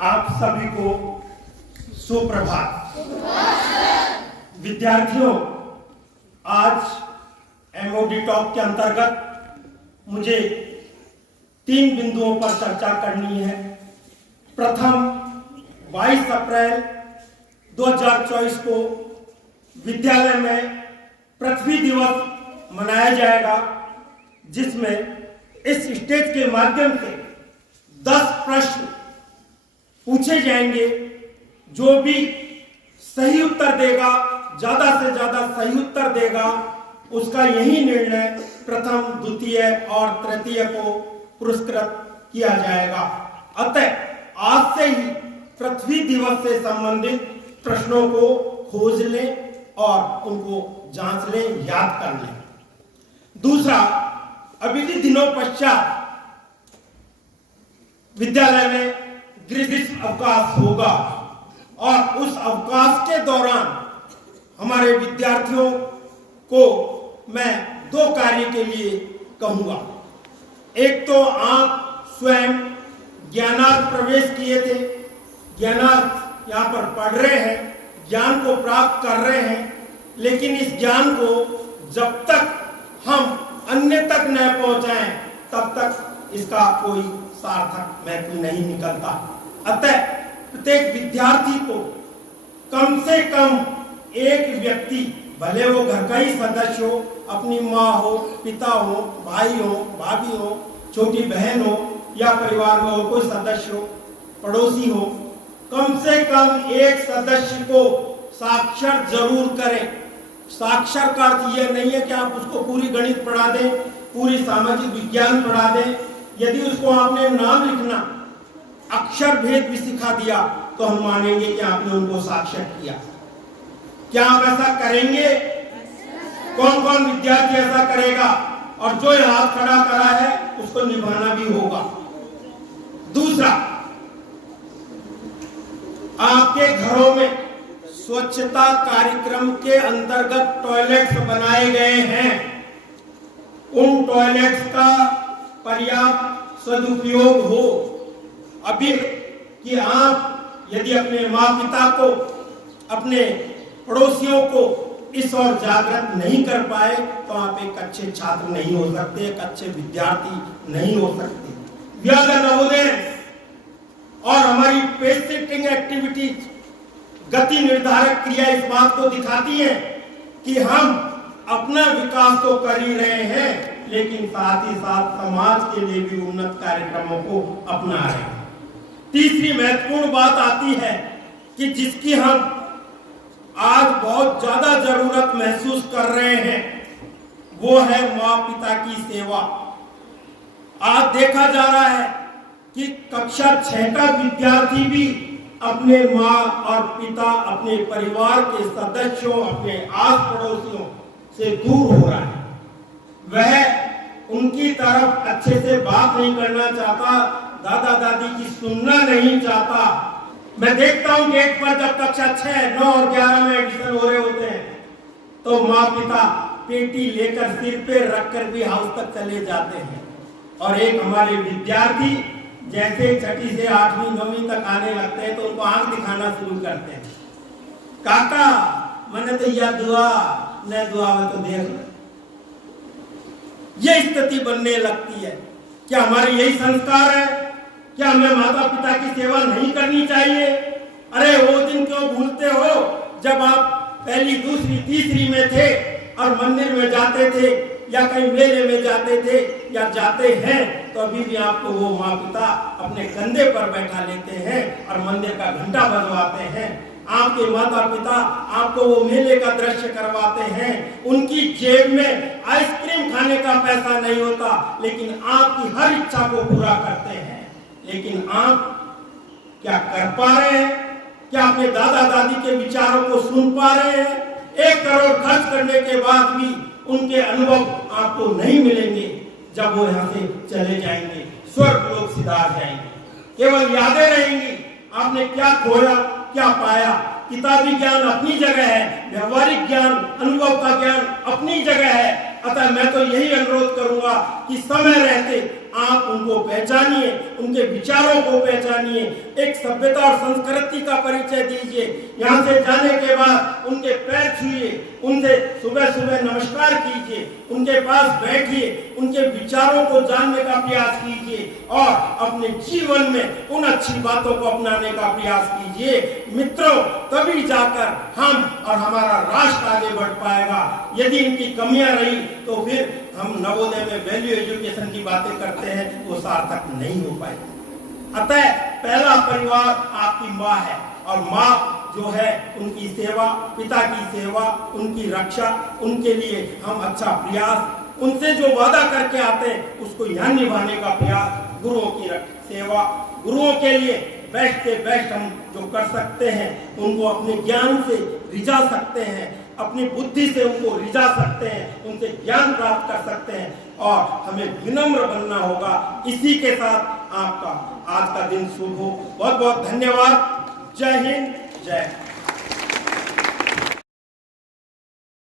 आप सभी को सुप्रभात। विद्यार्थियों, आज एमओडी टॉक के अंतर्गत मुझे 3 बिंदुओं पर चर्चा करनी है। प्रथम, 22 अप्रैल 2024 को विद्यालय में पृथ्वी दिवस मनाया जाएगा, जिसमें इस स्टेज के माध्यम से 10 प्रश्न पूछे जाएंगे। जो भी सही उत्तर देगा, ज्यादा से ज्यादा सही उत्तर देगा, उसका यही निर्णय प्रथम, द्वितीय और तृतीय को पुरस्कृत किया जाएगा। अतः आज से ही पृथ्वी दिवस से संबंधित प्रश्नों को खोज लें और उनको जांच लें, याद कर लें। दूसरा, अभी कुछ दिनों पश्चात विद्यालय में ग्रीष्म अवकाश होगा और उस अवकाश के दौरान हमारे विद्यार्थियों को मैं 2 कार्य के लिए कहूंगा। एक तो आप स्वयं ज्ञानार्थ प्रवेश किए थे, ज्ञानार्थ यहाँ पर पढ़ रहे हैं, ज्ञान को प्राप्त कर रहे हैं, लेकिन इस ज्ञान को जब तक हम अन्य तक न पहुंचाएं तब तक इसका कोई सार्थक महत्व नहीं निकलता। अतः प्रत्येक विद्यार्थी को कम से कम एक व्यक्ति, भले वो घर का ही सदस्य हो, अपनी माँ हो, पिता हो, भाई हो, भाभी हो, छोटी बहन हो या परिवार में और कोई सदस्य हो, पड़ोसी हो, कम से कम एक सदस्य को साक्षर जरूर करें। साक्षर का अर्थ यह नहीं है कि आप उसको पूरी गणित पढ़ा दें, पूरी सामाजिक विज्ञान पढ़ा दें। यदि उसको आपने नाम लिखना, अक्षर भेद भी सिखा दिया तो हम मानेंगे कि आपने उनको साक्षर किया। क्या आप ऐसा करेंगे? कौन कौन विद्यार्थी ऐसा करेगा? और जो ये हाथ खड़ा करा है उसको निभाना भी होगा। दूसरा, आपके घरों में स्वच्छता कार्यक्रम के अंतर्गत टॉयलेट्स बनाए गए हैं। उन टॉयलेट्स का पर्याप्त सदुपयोग हो। अभी कि आप यदि अपने माँ पिता को, अपने पड़ोसियों को इस ओर जागृत नहीं कर पाए तो आप एक अच्छे छात्र नहीं हो सकते, एक अच्छे विद्यार्थी नहीं हो सकते। व्याकरण, नवोदय और हमारी पेज सेटिंग एक्टिविटीज, गति निर्धारक क्रिया इस बात को दिखाती है कि हम अपना विकास तो कर ही रहे हैं, लेकिन साथ ही साथ समाज के लिए भी उन्नत कार्यक्रमों को अपना रहे हैं। तीसरी महत्वपूर्ण बात आती है कि जिसकी हम आज बहुत ज्यादा जरूरत महसूस कर रहे हैं, वो है माँ पिता की सेवा। आज देखा जा रहा है कि कक्षा 6 का विद्यार्थी भी अपने माँ और पिता, अपने परिवार के सदस्यों, अपने आस पड़ोसियों से दूर हो रहा है। वह उनकी तरफ अच्छे से बात नहीं करना चाहता, दादा दादी की सुनना नहीं चाहता। मैं देखता हूं गेट पर जब कक्षा 6, 9 और 11 में एडमिशन हो रहे होते हैं तो माँ पिता पेटी लेकर सिर पे रखकर भी हाउस तक चले जाते हैं। और एक हमारे विद्यार्थी जैसे 6ठी से 8वीं 9वीं तक आने लगते हैं तो उनको आंख दिखाना शुरू करते हैं। काका मैंने तो यह दुआ न दुआ में तो देख। यह स्थिति बनने लगती है। क्या हमारे यही संस्कार है? क्या हमें माता पिता की सेवा नहीं करनी चाहिए? अरे वो दिन क्यों भूलते हो जब आप 1ली, 2री, 3री में थे और मंदिर में जाते थे या कहीं मेले में जाते थे या जाते हैं तो अभी भी आपको वो माँ पिता अपने कंधे पर बैठा लेते हैं और मंदिर का घंटा बजवाते हैं। आपके माता पिता आपको वो मेले का दृश्य करवाते हैं। उनकी जेब में आइसक्रीम खाने का पैसा नहीं होता, लेकिन आपकी हर इच्छा को पूरा करते हैं। लेकिन आप क्या कर पा रहे हैं? क्या अपने दादा दादी के विचारों को सुन पा रहे हैं? 1 करोड़ खर्च करने के बाद भी उनके अनुभव आपको नहीं मिलेंगे। जब वो यहाँ से चले जाएंगे, स्वर्ग लोग सिधार जाएंगे, केवल यादें रहेंगी। आपने क्या खोया, क्या पाया। किताबी ज्ञान अपनी जगह है, व्यवहारिक ज्ञान, अनुभव का ज्ञान अपनी जगह है। अतः मैं तो यही अनुरोध करूंगा कि समय रहते आप उनको पहचानिए, उनके विचारों को पहचानिए, एक सभ्यता और संस्कृति का परिचय दीजिए। यहाँ से जाने के बाद उनके पैर छूइए, उनसे सुबह सुबह नमस्कार कीजिए, उनके पास बैठिए, उनके विचारों को जानने का प्रयास कीजिए और अपने जीवन में उन अच्छी बातों को अपनाने का प्रयास कीजिए। मित्रों, तभी जाकर हम और हमारा राष्ट्र आगे बढ़ पाएगा। यदि इनकी कमियां रही तो फिर हम नवोदय में वैल्यू एजुकेशन की बातें करते हैं, वो सार्थक नहीं हो पाएगी। अतः पहला परिवार आपकी माँ है और माँ जो है उनकी सेवा, पिता की सेवा, उनकी रक्षा, उनके लिए हम अच्छा प्रयास, उनसे जो वादा करके आते हैं उसको यहाँ निभाने का प्रयास, गुरुओं की सेवा, गुरुओं के लिए बेस्ट से बेस्ट हम जो कर सकते हैं, उनको अपने ज्ञान से रिझा सकते हैं, अपनी बुद्धि से उनको रिझा सकते हैं, उनसे ज्ञान प्राप्त कर सकते हैं और हमें विनम्र बनना होगा। इसी के साथ आपका आज का दिन शुभ हो। बहुत बहुत धन्यवाद। जय हिंद, जय भारत।